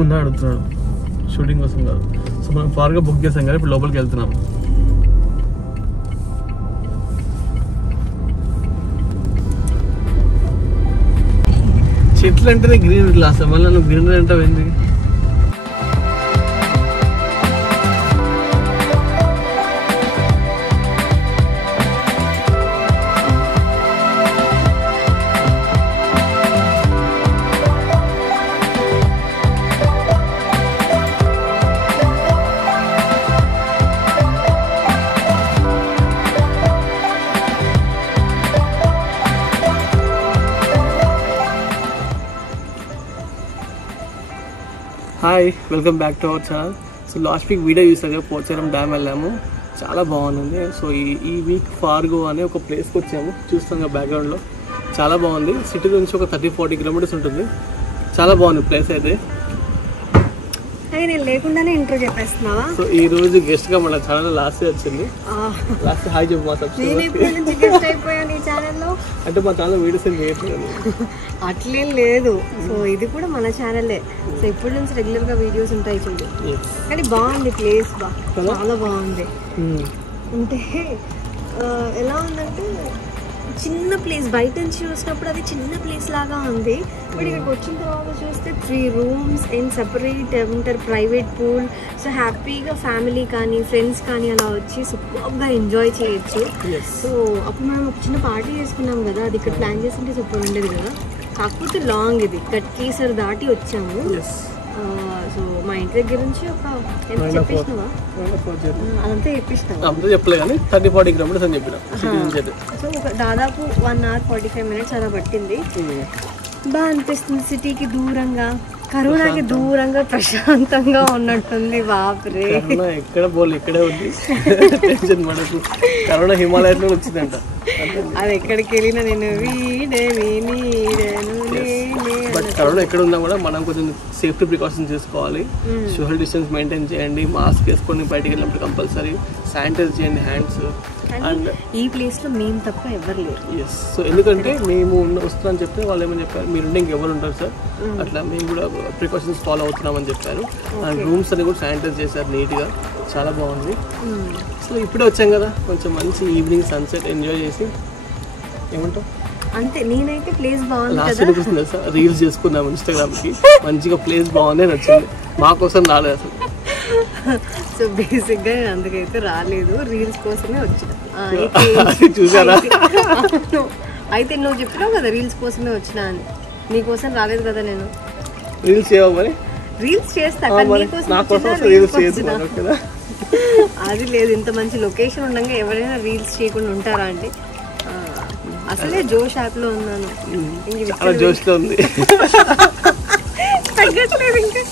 ముందు అడుగుతున్నాడు షూటింగ్ కోసం కాదు. సో మనం ఫార్గా బుక్ చేసాం కదా, ఇప్పుడు లోపలికి వెళ్తున్నాం. చెట్లు అంటేనే గ్రీన్ గ్లాస్, మళ్ళీ నువ్వు గ్రీన్ అంటావు ఏంటి? Hi, welcome back to our channel. So last week video చూసాక పోచారం డ్యామ్ వెళ్ళాము, చాలా బాగుంది. సో ఈ వీక్ ఫార్గో అనే ఒక ప్లేస్కి వచ్చాము, చూస్తాం కదా బ్యాక్గ్రౌండ్లో. చాలా బాగుంది, సిటీ నుంచి ఒక 30-40 కిలోమీటర్స్ ఉంటుంది. చాలా బాగుంది ప్లేస్ అయితే. నేను లేకుండానే ఇంట్రో చెప్పేస్తున్నావా? సో ఈ రోజు గెస్ట్ గా మన ఛానల్ లాస్ట్ వచ్చింది. లాస్ట్ హాయ్ చెప్పు మా ఛానల్లో. అంటే మా ఛానల్ వీడియోస్ ఏం చేయట్లేదు. అట్లేం లేదు. సో ఇది కూడా మన ఛానలే. సో ఇప్పటి నుంచి రెగ్యులర్ గా వీడియోస్ ఉంటాయి చూడు. కానీ బాగుంది ప్లేస్, చాలా బాగుంది. అంటే ఎలా ఉందంటే చిన్న ప్లేస్, బయట నుంచి చూసినప్పుడు అది చిన్న ప్లేస్ లాగా ఉంది. బట్ ఇక్కడికి వచ్చిన తర్వాత చూస్తే 3 rooms అండ్ సెపరేట్ ఉంటారు, ప్రైవేట్ పూల్. సో హ్యాపీగా ఫ్యామిలీ కానీ ఫ్రెండ్స్ కానీ అలా వచ్చి సూపర్గా ఎంజాయ్ చేయొచ్చు. సో అప్పుడు మనం ఒక చిన్న పార్టీ చేసుకున్నాం కదా, అది ఇక్కడ ప్లాన్ చేస్తుంటే సూపర్ ఉండేది కదా. కాకపోతే లాంగ్, ఇది కట్కేసర్ దాటి వచ్చాము. సో మా ఇంటి దగ్గర నుంచి ఒక చెప్పేసినావా? అదంతా చెప్పలేదు కానీ 30-40 కిలోమీటర్స్ అని చెప్పిన. సో ఒక దాదాపు 1 hour 45 minutes అలా పట్టింది. బాగా అనిపిస్తుంది, సిటీకి దూరంగా, కరోనాకి దూరంగా ప్రశాంతంగా ఉన్నట్టుంది. బాప్రే, ఎక్కడ పోలే, ఇక్కడే ఉంది. టెన్షన్ పడకు, కరోనా హిమాలయాలో వచ్చిందంట. అది ఎక్కడికి వెళ్ళినా నేను బట్ కరోనా ఎక్కడ ఉన్నా కూడా మనం కొంచెం సేఫ్టీ ప్రికాషన్స్ తీసుకోవాలి. సోషల్ డిస్టెన్స్ మెయింటైన్ చేయండి, మాస్క్ వేసుకొని బయటికి వెళ్ళినప్పుడు కంపల్సరీ శానిటైజ్ చేయండి హ్యాండ్స్. అండ్ ఈ ప్లేస్ లో మేము తప్ప ఎవరు లేరు. ఎస్, సో ఎందుకంటే మేము వస్తున్నామని చెప్తే వాళ్ళు ఏమని చెప్పారు, మీరుంటే ఇంకెవరు ఉంటారు సార్, అట్లా మేము కూడా ప్రికాషన్స్ ఫాలో అవుతున్నామని చెప్పారు. అండ్ రూమ్స్ అని కూడా శానిటైజ్ చేశారు నీట్గా, చాలా బాగుంది. సో ఇప్పుడే వచ్చాం కదా, కొంచెం మంచి ఈవినింగ్ సన్సెట్ ఎంజాయ్ చేసి ఏమంటావు అంతే. నేనైతే ప్లేస్ బాగుంది కదా, సార్ రీల్స్ చేసుకున్నాం ఇన్స్టాగ్రామ్ కి, మంచిగా ప్లేస్ బాగుంది అని వచ్చింది. మాకోసం రాలేదు అసలు. సో బేసిక్ గా అందుకైతే రాలేదు, రీల్స్ కోసమే వచ్చిన. చూసారా? అయితే నువ్వు చెప్పినావు కదా రీల్స్ కోసమే వచ్చినా అని. నీకోసం రాలేదు కదా నేను. రీల్స్ చేయవు మరి? రీల్స్ చేస్తా, అది లేదు. ఇంత మంచి లొకేషన్ ఉండగా ఎవరైనా రీల్స్ చేయకుండా ఉంటారా అంటే? అసలే జోష్ యాప్ లో ఉన్నాను, జోష్ లో ఉంది, తగ్గట్లేదు ఇంకా.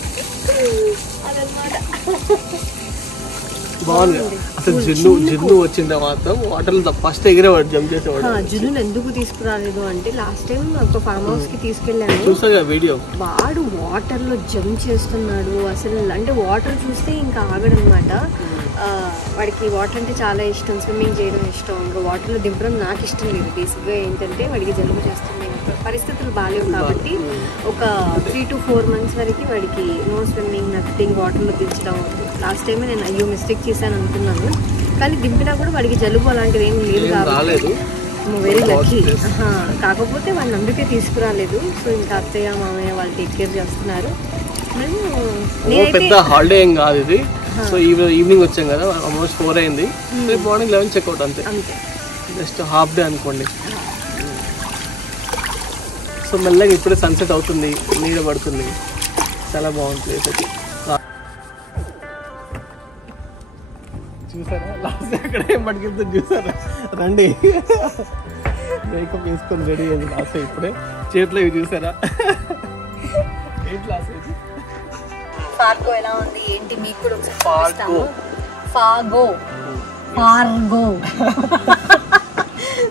అదనమాట బాగుంది. అసలు జున్ను వచ్చిందా మాత్రం వాటర్లో ఫస్ట్ ఎగిరేవాడు, జంప్ చేసేవాడు. జున్ను ఎందుకు తీసుకురాలేదు అంటే లాస్ట్ టైం ఒక ఫార్మ్ హౌస్ కి తీసుకెళ్ళాను, చూసా వీడియో. వాడు వాటర్ లో జంప్ చేస్తున్నాడు అసలు. అంటే వాటర్ చూస్తే ఇంకా ఆగడనమాట. వాడికి వాటర్ అంటే చాలా ఇష్టం, స్విమ్మింగ్ చేయడం ఇష్టం. ఇంకా వాటర్లో దింపడం నాకు ఇష్టం లేదు. బేసిక్గా ఏంటంటే వాడికి జలుబు చేస్తుంది, పరిస్థితులు బాగాలేవు కాబట్టి ఒక 3 to 4 months వరకు వాడికి నో స్విమ్మింగ్, నథింగ్, వాటర్లో దించడం. లాస్ట్ టైమే నేను అయ్యో మిస్టేక్ చేశాను అనుకున్నాను, కానీ దింపినా కూడా వాడికి జలుబు అలాంటిది ఏం లేదు కాబట్టి వెరీ లక్కీ. కాకపోతే వాళ్ళని అందుకే తీసుకురాలేదు. సో ఇంకా అత్తయ్య మామయ్య వాళ్ళు టేక్ కేర్ చేస్తున్నారు. పెద్ద హాలిడే ఏం కాదు ఇది. సో ఈవినింగ్ వచ్చాం కదా, ఆల్మోస్ట్ 4 అయింది. రేపు మార్నింగ్ 11 చెక్అవుట్ అంతే, జస్ట్ హాఫ్ డే అనుకోండి. సో మెల్లగా ఇప్పుడే సన్సెట్ అవుతుంది, నీడ పడుతుంది, చాలా బాగుంది ప్లేస్ అది. చూసారా లాస్ట్ అక్కడ ఏం పట్టుకెళ్తుంది చూసారా? రండి, మేకప్ వేసుకొని రెడీ అయింది లాస్ట్. ఇప్పుడే చేతిలో ఇవి చూసారా? ఏంటి లాస్ట్ ఇది? ఫార్గో ఎలా ఉంది ఏంటి మీకు కూడా ఒకసారి ఫార్గో.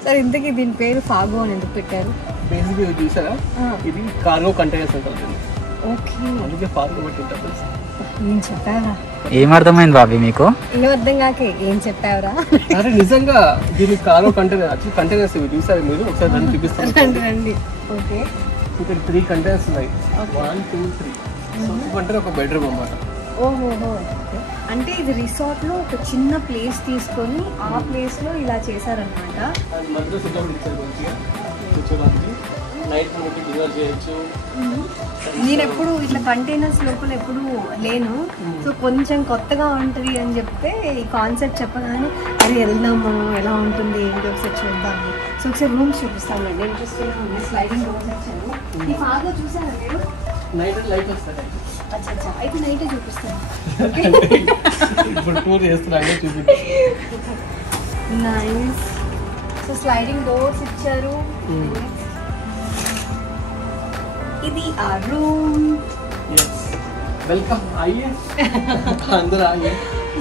సరే, ఇంతకీ దీని పేరు ఫార్గో అని ఎందుకు పెట్టారు? బేసిక్గా ఇవి చూసారా, ఇది కార్గో కంటైనర్స్ అంటారు. ఓకే, అందుకే ఫార్గో పెట్టింటారు. ఏం చెప్పావరా? ఏమర్థమైంది బాబీ మీకు? ఏం అర్థం కాకే ఏం చెప్పావరా? అరే నిజంగా దీని కార్గో కంటైనర్, యాక్చువల్లీ కంటైనర్స్ ఇవి చూసారు మీరు, ఒకసారి దాన్ని చూపిస్తాను. రండి. ఓకే, ఇక్కడ 3 కంటైనర్స్ ఉన్నాయి. 1 2 3 అంటే ఒక బెడ్రూమ్ అన్నమాట. ఓహోహో, అంటే ఇది రిసార్ట్లో ఒక చిన్న ప్లేస్ తీసుకొని ఆ ప్లేస్లో ఇలా చేశారనమాట. మధ్యలో సిట్అవుట్ ఇచ్చారు మంచిగా కూర్చోడానికి. నైట్ మనకి డిన్నర్ చేయొచ్చు. నేను ఎప్పుడు ఇట్లా కంటైనర్స్ లోపల ఎప్పుడు లేను, సో కొంచెం కొత్తగా ఉంటుంది అని చెప్తే ఈ కాన్సెప్ట్ చెప్పగానే అరే వెళ్దాము ఎలా ఉంటుంది ఏంటి ఒకసారి చూద్దాము. సో ఒకసారి రూమ్స్ చూపిస్తానండి, ఇంట్రెస్టింగ్గా ఉంది. స్లైడింగ్ డోర్స్ వచ్చాను. ఈ ఫాదర్ చూసారా మీరు? నైట్ లైట్ వస్తుంది. అచ్చా అచ్చా, అయితే నైటే చూపిస్తాను. ఇప్పుడు టూర్ చేస్తున్నాను చూపిస్తాను. నైస్. సో స్లైడింగ్ డోర్స్ ఇచ్చారు. ఇది ఆ రూమ్. వెల్కమ్ అయ్యే అందరూ అయ్యే.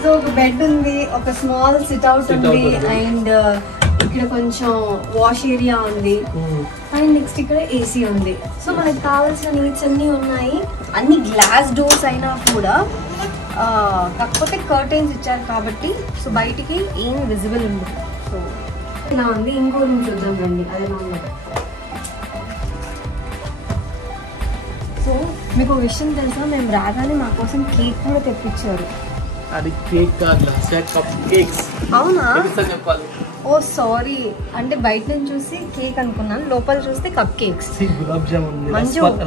సో ఒక బెడ్ ఉంది, ఒక స్మాల్ సిట్అవుట్ ఉంది, అండ్ ఇక్కడ కొంచెం వాష్ ఏరియా ఉంది, అండ్ నెక్స్ట్ ఇక్కడ ఏసీ ఉంది. సో మనకి కావాల్సిన నీడ్స్ అన్నీ ఉన్నాయి. అన్ని గ్లాస్ డోర్స్ అయినా కూడా కాకపోతే కర్టెన్స్ ఇచ్చారు కాబట్టి సో బయటికి ఏం విజిబుల్ ఉంది. సో ఇలా ఉంది. ఇంకో రూమ్ చూద్దాం రండి, అదే ఉంది. సో మీకు విషయం తెలుసా, మేము రాగానే మా కోసం కేక్ కూడా తెప్పించారు. అది కేక్ కాదు, కప్ కేక్స్. అవునా? చెప్పాలి. ఓ సారీ, అంటే బయట నుంచి చూసి కేక్ అనుకున్నాను, లోపల చూస్తే cupcakes. Gulab jamun,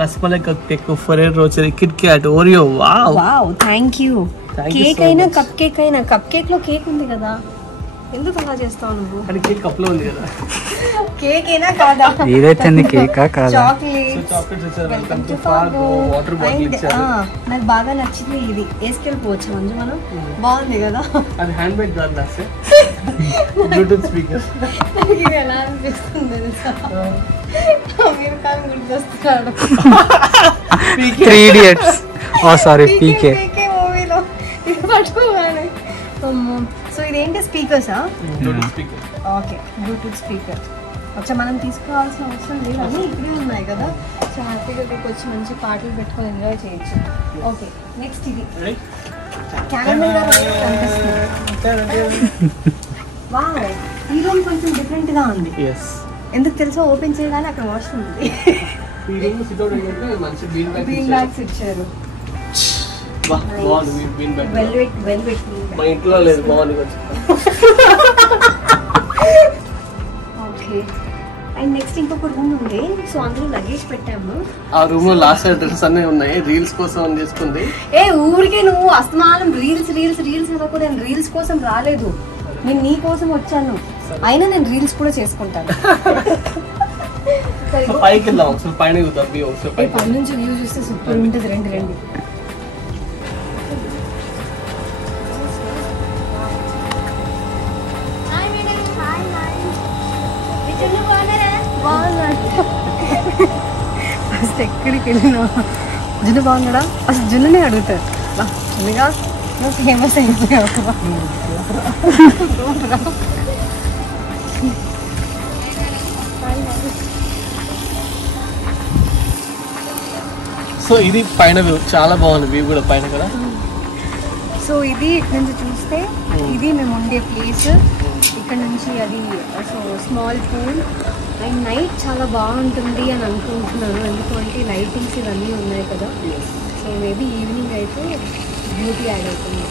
rasmalai cupcake, Ferrero Rocher, Kit Kat, Oreo. Wow wow, thank you. Cake అయినా కప్ కేక్ అయినా, కప్ కేక్ లో కేక్ ఉంది కదా, ఎందుకు అలా చేస్తావు నువ్వు? అది కేక్ కప్ లో ఉంది కదా. కేక్ అయినా కాదా? ఏదైతే కేకా కాదా? చాక్లెట్స్ ఇచ్చారు. Welcome to Fargo. Water bottle ఇచ్చారు. నాకు బాగా నచ్చింది ఇది. వేసుకెళ్ళిపోవచ్చు మంజు మనం. బాగుంది కదా. అది హ్యాండ్ బ్యాగ్ కాదు, దాసే బ్లూటూత్ స్పీకర్. ఇది ఎలా అనిపిస్తుంది తెలుసా, అమీర్ ఖాన్ గుర్తొస్తున్నాడు. 3 Idiots. ఓ సారీ, పీకే మూవీలో ఇది పట్టుకోగానే. సో ఇదేంటి స్పీకర్సా? Bluetooth speaker. Okay, Bluetooth speaker. వచ్చా మనం తీసుకోవాల్సిన అవసరం లేదు, అన్నీ ఇక్కడే ఉన్నాయి కదా. సో హ్యాపీగా ఇక్కడికి వచ్చి మంచి పాటలు పెట్టుకొని ఎంజాయ్ చేయొచ్చు. ఓకే, నెక్స్ట్ ఇది కెమెరా కనిపిస్తుంది. వావ్, ఈ రూమ్ కొంచెం డిఫరెంట్ గా ఉంది. ఎందుకు తెలుసా, ఓపెన్ చేయగానే అక్కడ వాష్రూమ్ ఉంది. బీన్ బ్యాగ్స్ ఇచ్చారు. Velvet velvet. మా ఇంట్లో లేదు, బాగుంది కొంచెం. ఓకే, అండ్ నెక్స్ట్ ఇంకొక రూమ్ ఉంది. సో అందులో లగేజ్ పెట్టాము. ఆ రూమ్ లో లాస్ట్ డ్రెస్ అన్నీ ఉన్నాయి, రీల్స్ కోసం అని తీసుకుంది. ఏ ఊరికే నువ్వు అస్తమానం రీల్స్ రీల్స్ రీల్స్ అనకు. నేను రీల్స్ కోసం రాలేదు, నేను నీ కోసం వచ్చాను. అయినా నేను రీల్స్ కూడా చేసుకుంటాను. పైకి వెళ్దాం ఒకసారి, పైన చూద్దాం వ్యూ ఒకసారి. పై నుంచి వ్యూ చూస్తే సూపర్ ఉంటుంది. రండి రండి. ఫస్ట్ ఎక్కడికి వెళ్ళినా జున్ను బాగున్నాడా, అసలు జున్నునే అడుగుతారు. జున్నుగా నువ్వు ఫేమస్ అయిపోయావు. సో ఇది పైన వ్యూ, చాలా బాగుంది వ్యూ కూడా పైన కదా. సో ఇది ఇక్కడ నుంచి చూస్తే ఇది మేము ఉండే ప్లేస్. ఇక్కడ నుంచి అది so small pool, and night చాలా బాగుంటుంది అని అనుకుంటున్నాను, ఎందుకంటే లైటింగ్స్ ఇవన్నీ ఉన్నాయి కదా. సో మేబీ ఈవినింగ్ అయితే బ్యూటీ యాడ్ అవుతుంది.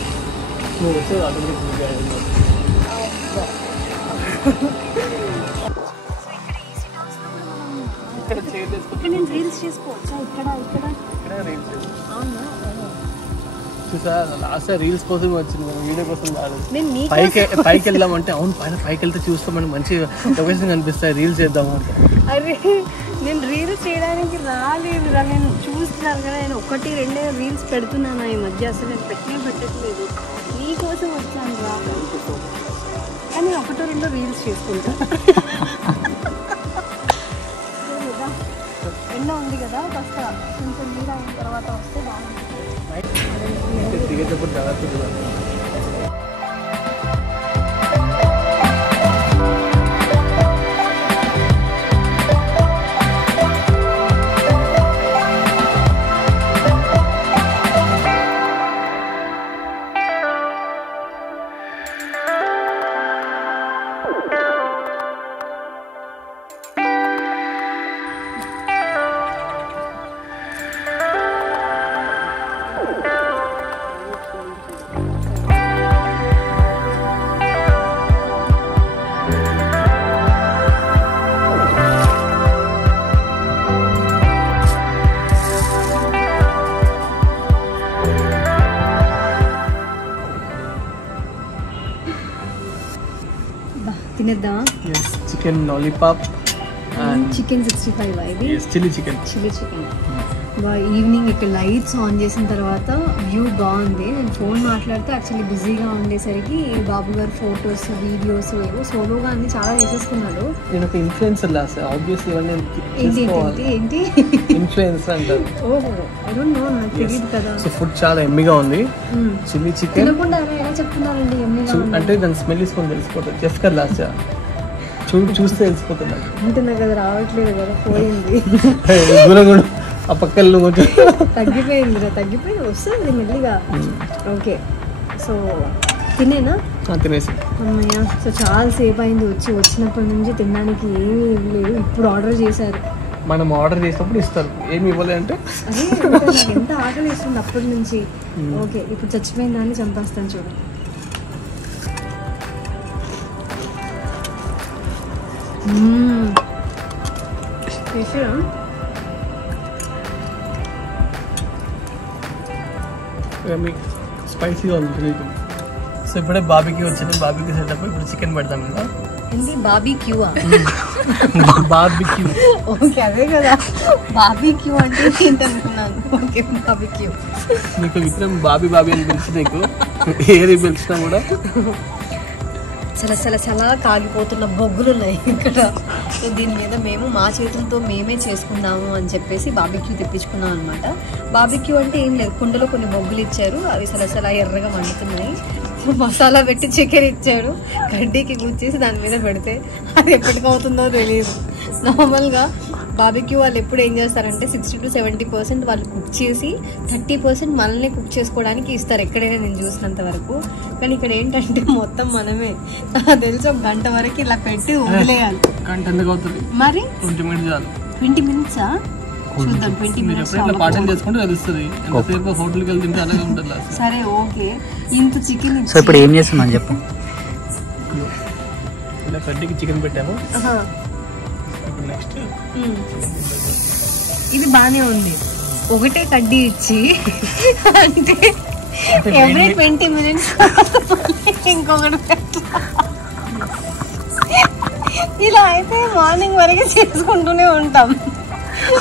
నేను రీల్స్ చేసుకోవచ్చా ఇక్కడ? అవునా? చూసా, లాస్ట్ రీల్స్ కోసం వచ్చింది, వీడియో కోసం కాదు. నేను పైకి వెళ్దామంటే అవును, పైకి వెళ్తే చూస్తే మనకి మంచి లొకేషన్ కనిపిస్తాయి, రీల్స్ చేద్దాము అంటే. అరే నేను రీల్స్ చేయడానికి రాలేదురా, నేను చూస్తున్నాను కదా. నేను 1-2 రీల్స్ పెడుతున్నాను ఈ మధ్య, అసలు నేను పెట్టట్లేదు. నీకోసం వచ్చాను రా, కానీ 1-2 రీల్స్ చేసుకుంటా. ఎండ ఉంది కదా, ఫస్ట్ కొంచెం నీరు అయిన తర్వాత వస్తే బాగుంటుంది. దిగేటప్పుడు జాగ్రత్త. తినేద్దామా? చికెన్ లాలీపాప్ అండ్ చికెన్ 65 ఇది చిల్లీ చికెన్. ఈవినింగ్ ఇక్కడ లైట్స్ ఆన్ చేసిన తర్వాత వ్యూ బాగుంది. నేను ఫోన్ మాట్లాడితే యాక్చువల్లీ బిజీగా ఉండేసరికి బాబు గారు ఫొటోస్ వీడియోస్ ఏవో సోలోగా అన్ని చాలా చేసేసుకున్నాడు. నేను ఒక ఇన్ఫ్లుయెన్సర్ లాస్ట్ ఆబ్వియస్లీ ఏంటి ఇన్ఫ్లుయెన్సర్ అంటారు. ఓహో ఐ డోంట్ నో, నాకు తెలియదు కదా. సో ఫుడ్ చాలా ఎమ్మిగా ఉంది. చిల్లీ చికెన్ తినకుండా ఎలా చెప్తున్నారండి ఎమ్మిగా అంటే దాని స్మెల్ తీసుకొని తెలిసిపోతుంది. చెఫ్ గారు లాస్ట్ చూస్తే తెలిసిపోతుంది. అంటే నాకు అది రావట్లేదు కదా, పోయింది. దూరం కూడా ఆ పక్కన కొంచెం తగ్గిపోయింది వస్తుంది మెల్లిగా. ఓకే సో తినేనా? తినేసి అమ్మయ్య. సో చాలా సేపు అయింది వచ్చినప్పటి నుంచి తినడానికి ఏమీ లేదు. ఇప్పుడు ఆర్డర్ చేశారు. మనం ఆర్డర్ చేసినప్పుడు ఇస్తారు, ఏమి ఇవ్వలే అంటే అదే నాకు ఎంత ఆకలి వేస్తుంది అప్పటి నుంచి. ఓకే ఇప్పుడు చచ్చిపోయిన దాన్ని చంపేస్తాను చూడు. స్పైసీగా ఉంది. సో ఇప్పుడే బాబీకి వచ్చింది. బాబీకి సెటప్. ఇప్పుడు చికెన్ పెడతాం ఇంకా. ఏంటి బాబీక్యూ? బార్బిక్యూ. ఓకే అదే కదా బాబీక్యూ అంటే ఏంటనుకున్నాను. Okay barbecue. నీకు విక్రమ్ బాబీ అని పిలిచి నీకు ఏది పిలిచినా కూడా చాలా కాగిపోతున్న బొగ్గులు ఉన్నాయి ఇక్కడ. సో దీని మీద మేము మా చేతులతో మేమే చేసుకుందాము అని చెప్పేసి బాబీక్యూ తెప్పించుకున్నాం అనమాట. బాబీక్యూ అంటే ఏం లేదు, కుండలో కొన్ని బొగ్గులు ఇచ్చారు, అవి సలసలా ఎర్రగా మండుతున్నాయి. మసాలా పెట్టి చికెన్ ఇచ్చాడు, గడ్డీకి గుచ్చేసి దాని మీద పెడితే అది ఎప్పటికవుతుందో తెలియదు. నార్మల్గా బాబీక్యూ వాళ్ళు ఎప్పుడు ఏం చేస్తారంటే 60 to 70% వాళ్ళు కుక్ చేసి 30% మనల్ని కుక్ చేసుకోవడానికి ఇస్తారు ఎక్కడైనా నేను చూసినంత వరకు. కానీ ఇక్కడ ఏంటంటే మొత్తం మనమే. తెలిసి ఒక గంట వరకు ఇలా పెట్టి వదిలేయాలి. గంట ఎందుకు అవుతుంది మరి? 20 minutes చాలు. 20 minutes చూద్దాం. 20 minutes పాఠం చేసుకుంటే తెలుస్తుంది. ఎంతసేపు హోటల్కి వెళ్ళి తింటే అలాగే ఉంటుంది. సరే ఓకే. ఇంత చికెన్ సో ఇప్పుడు ఏం చేస్తున్నాను చెప్పు. ఇలా కడ్డీకి చికెన్ పెట్టాము. ఇప్పుడు నెక్స్ట్ ఇది బానే ఉంది. ఒకటే కడ్డీ ఇచ్చి అంటే ఎవ్రీ 20 minutes ఇంకొకటి ఇలా అయితే మార్నింగ్ వరకు చేసుకుంటూనే ఉంటాం.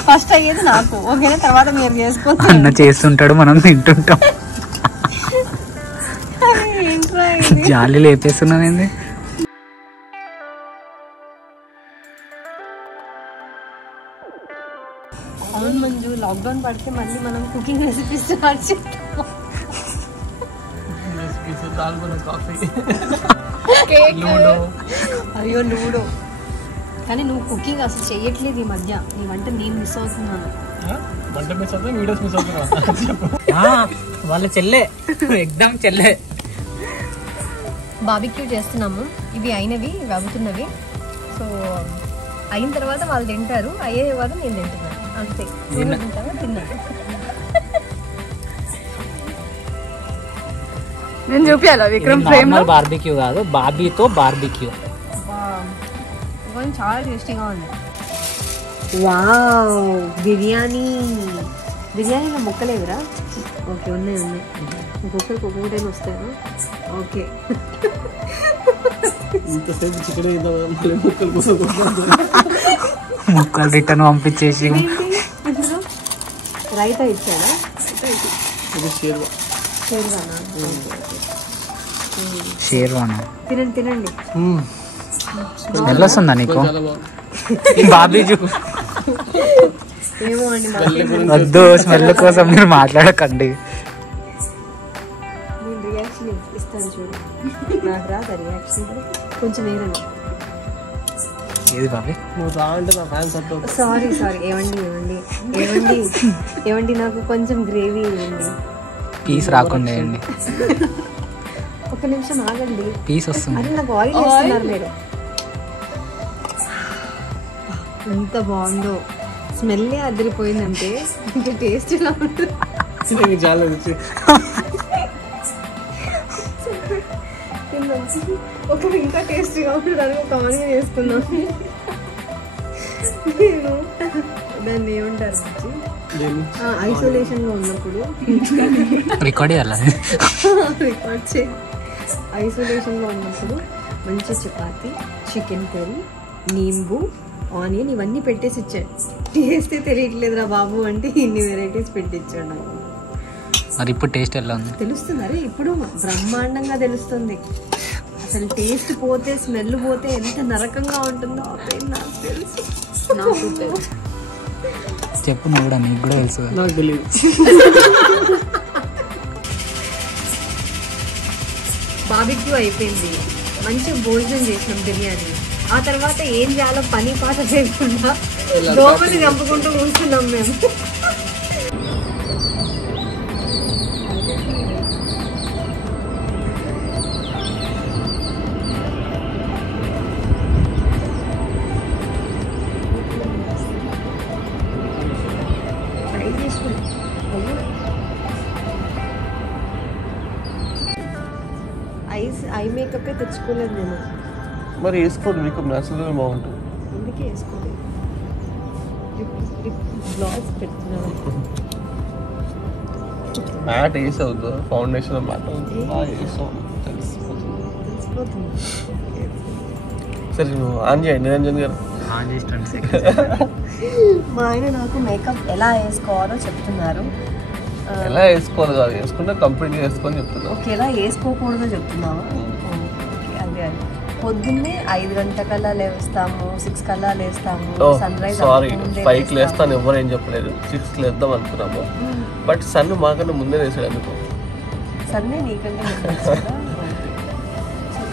ఫస్ట్ అయ్యేది నాకు, ఓకేనా? తర్వాత మీరు చేసుకుంటారు. అన్న చేస్తుంటాడు, మనం తింటుంటాం. జాలి లేపేస్తున్నాను ఏంది. అవును మంజు, లాక్డౌన్ పడితే మళ్ళీ మనం కుకింగ్ రెసిపీస్ స్టార్ట్ చేస్తాం. అయ్యో లూడో. కానీ నువ్వు కుకింగ్ అసలు చెయ్యట్లేదు ఈ మధ్య. నీ వంట నేను మిస్ అవుతున్నాను. వాళ్ళ చెల్లె ఎగ్జామ్ చెల్లె. బాబిక్యూ చేస్తున్నాము. ఇవి అయినవి, ఇవి అవుతున్నవి. సో అయిన తర్వాత వాళ్ళు తింటారు, అయ్యే తర్వాత నేను తింటున్నాను అంతే. తిన్నాను. నేను చూపించాలా విక్రమ్ ఫ్రేమ్ లో? బార్బిక్యూ కాదు, బాబీతో బార్బిక్యూ. చాలా టేస్టీగా ఉంది. వావ్, బిర్యానీలో ముక్కలేదురా? ఓకే ఉన్నాయి. ఒక్కొక్కరికి ఒక్కొక్కటైనా వస్తాయా? ఓకే. ముక్కలు రిటర్న్ పంపించేసి రైతా ఇచ్చాడా? షేర్వానా? తినండి. స్మెల్ వస్తుందా నీకు? బాబీజు ఏమో అండి, వద్దు, స్మెల్ కోసం మీరు మాట్లాడకండి. నేను రియాక్షన్ ఇస్తాను చూడు. నాకు రాదా రియాక్షన్? కొంచెం వేరండి. ఏది బాబీ? సారీ ఏమండి నాకు కొంచెం గ్రేవీ ఇవ్వండి. పీస్ రాకుండా వేయండి. ఒక నిమిషం ఆగండి, పీస్ వస్తుంది. అది నాకు ఆయిల్ వేస్తున్నారు మీరు. ఎంత బాగుందో, స్మెల్ అదిరిపోయిందంటే ఇంకా టేస్ట్ ఎలా ఉంటుంది. ఒక ఇంకా టేస్టీగా ఉండడానికి ఒక ఆనియన్ వేసుకున్నాం. నేను దాన్ని ఏమంటారు, ఐసోలేషన్ లో ఉన్నప్పుడు రికార్డ్ చేయాలి. ఐసోలేషన్ లో ఉన్నప్పుడు మంచి chapati, chicken curry, Neembu, onion ఇవన్నీ పెట్టేసి ఇచ్చాడు. టేస్ట్ తెలియట్లేదురా బాబు అంటే ఇన్ని వెరైటీస్ పెట్టించాడు నాకు. మరి ఇప్పుడు టేస్ట్ ఎలా ఉంది? తెలుస్తుంది. అరే ఇప్పుడు బ్రహ్మాండంగా తెలుస్తుంది. అసలు టేస్ట్ పోతే, స్మెల్ పోతే ఎంత నరకంగా ఉంటుందో నాకు తెలుసు. చెప్పు నువ్వు కూడా, నీకు కూడా తెలుసు. నాకు తెలియదు. బార్బిక్యూ అయిపోయింది, మంచిగా భోజనం చేసినాం, బిర్యానీ. ఆ తర్వాత ఏం చేయాలో పని పాట చేయకుండా దోమని చంపుకుంటూ కూర్చున్నాం మేము. ఐ మేకప్ తెచ్చుకోలేదు నేను. మరి వేసుకోండి, మేకప్ న్యాచురల్గా బాగుంటుంది. అందుకే వేసుకోలేదు. బ్లాగ్స్ పెడుతున్నాను. మ్యాట్ వేసి అవుతుంది, ఫౌండేషన్ మ్యాట్ వేసాం తెలిసిపోతుంది. సరే నువ్వు ఆన్ చేయండి నిరంజన్ గారు. మా ఆయన నాకు మేకప్ ఎలా వేసుకోవాలో చెప్తున్నారు. ఎలా వేసుకోవాలి కాదు, వేసుకుంటే కంప్లీట్గా వేసుకొని చెప్తున్నా. ఓకే, ఎలా వేసుకోకూడదో చెప్తున్నావా? అదే పొద్దున్నే 5 గంటలకల్లా లేస్తాము, 6 కల్లా లేస్తాము. సన్ రైజ్ సారీ 5కి లేస్తాను, ఎవరు ఏం చెప్పలేదు. 6కి లేద్దాం అనుకున్నాము, బట్ సన్ మాకన్నా ముందే వేసాడు. ఎందుకు సన్నే నీకంటే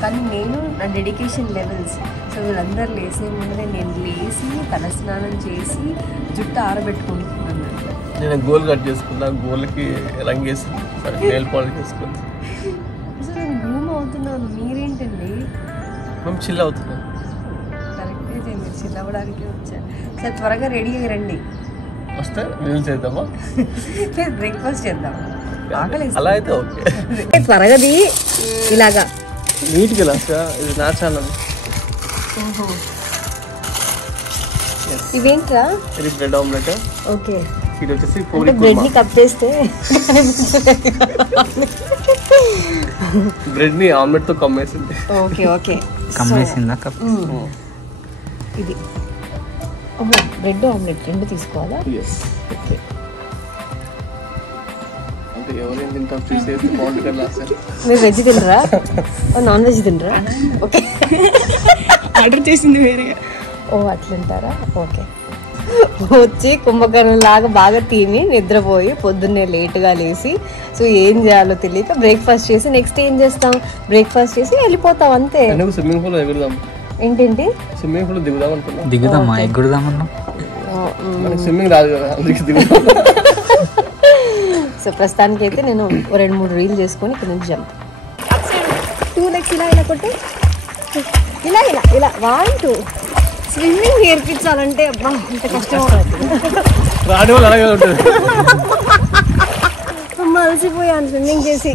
కానీ నేను నా డెడికేషన్ లెవెల్స్. సో వీళ్ళందరూ లేసే ముందే నేను లేచి తలస్నానం చేసి జుట్టు ఆరబెట్టుకుంటున్నాను. నేను గోల్ కట్ చేసుకున్నా, గోల్కి రంగేసి నెయిల్ పాలిష్ చేసుకున్నా. అసలు నేను గ్రూమ్ అవుతున్నాను, మీరేంటండి? మేము చిల్ అవుతున్నాం. కరెక్ట్ అయితే మీరు చిల్ అవ్వడానికి వచ్చారు. సరే త్వరగా రెడీ అయ్యి రండి. వస్తే రీల్స్ చేద్దామా? బ్రేక్ఫాస్ట్ చేద్దాం. ఆకలి అలా అయితే ఓకే. త్వరగా ఇలాగా నీట్గా లాస్ట్గా ఇది నా ఛానల్. ఇవేంట్రా? ఇది బ్రెడ్ ఆమ్లెట్. ఓకే, ఇది వచ్చేసి పూరి బ్రెడ్ ని కప్ చేస్తే బ్రెడ్ ని ఆమ్లెట్ తో కమ్మేసింది. ఓకే ఓకే, కమ్మేసిందా కప్? ఇది బ్రెడ్ ఆమ్లెట్ 2 తీసుకోవాలా? ఓకే, అంటే ఎవరేం తింటారు చూసేసి బాగుంటుంది కదా. మీరు వెజ్ తినరా, నాన్ వెజ్ తినరా? ఓకే, ఆర్డర్ చేసింది వేరే. ఓ అట్లంటారా? ఓకే. వచ్చి కుంభకర్ణం లాగా బాగా తిని నిద్రపోయి పొద్దున్నే లేట్గా లేచి, సో ఏం చేయాలో తెలియక బ్రేక్ఫాస్ట్ చేసి నెక్స్ట్ ఏం చేస్తాం, బ్రేక్ఫాస్ట్ చేసి వెళ్ళిపోతాం అంతే. స్విమ్మింగ్ పూల్ ఎగురుదాం. ఏంటేంటి? స్విమ్మింగ్ పూల్ దిగుదాం అనుకున్నాం. దిగుదామా? ఎగురుదామన్నా. స్విమ్మింగ్ రాదు కదా, అందుకే దిగుదాం. సో ప్రస్తుతానికి అయితే నేను 2-3 రీల్ చేసుకొని ఇక్కడ నుంచి జంప్ 2 legs ఇలా ఇలా కొట్టి ఇలా ఇలా ఇలా 1 2. స్విమ్మింగ్ నేర్పించాలంటే అబ్బా ఇంత కష్టం. రాని వాళ్ళు అలాగే ఉంటుంది. అమ్మ అలసిపోయాను స్విమ్మింగ్ చేసి.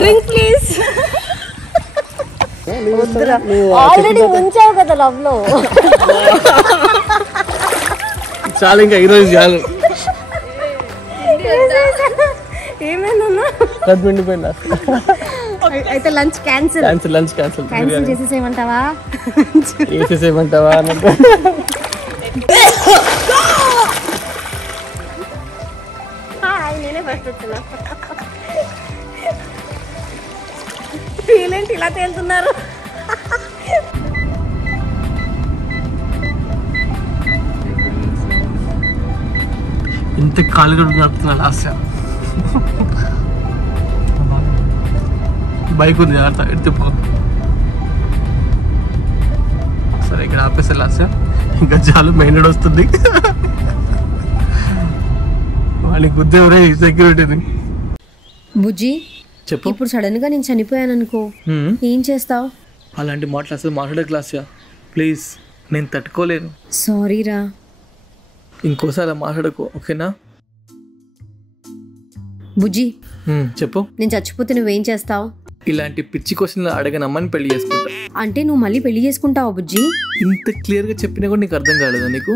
Drink please. ఆల్రెడీ ఉంచావు కదా లవ్ లో. చాలా ఇంకా ఈరోజు చాలు. ఏమైందన్నా? నిండిపోయింది. అయితే లంచ్ క్యాన్సిల్. లంచ్ క్యాన్సిల్ చేసేసేయమంటావా? వేసేసేయమంటావా అన్నట్టు. నేనే ఫస్ట్ వస్తున్నా. వీళ్ళేంటి ఇలా తేలుతున్నారు? ఇంత ఖాళీగా నడుపుతున్నా లాస్ట్. బైక్ ఉంది జాగ్రత్త, ఎత్తుపో. సరే ఇక్కడ ఆపేసే లాస్ట్. ఇంకా చాలు, మెయిన్ రోడ్ వస్తుంది. వాళ్ళకి గుద్దేవరే సెక్యూరిటీని. బుజ్జి చెప్పు. ఇప్పుడు సడన్ గా నేను చనిపోయాను అనుకో, ఏం చేస్తావు? అలాంటి మాటలు అసలు మాట్లాడే క్లాస్. ప్లీజ్, నేను తట్టుకోలేను. సారీరా. ఇంకోసారి అలా మాట్లాడకు, ఓకేనా? బుజ్జి చెప్పు. నేను చచ్చిపోతే నువ్వేం చేస్తావు? ఇలాంటి పిచ్చి క్వశ్చన్లు అడగనమ్మని పెళ్లి చేసుకుంటా. అంటే నువ్వు మళ్ళీ పెళ్లి చేసుకుంటావా బుజ్జి? ఇంత క్లియర్ గా చెప్పినా కూడా నీకు అర్థం కాలేదా నీకు?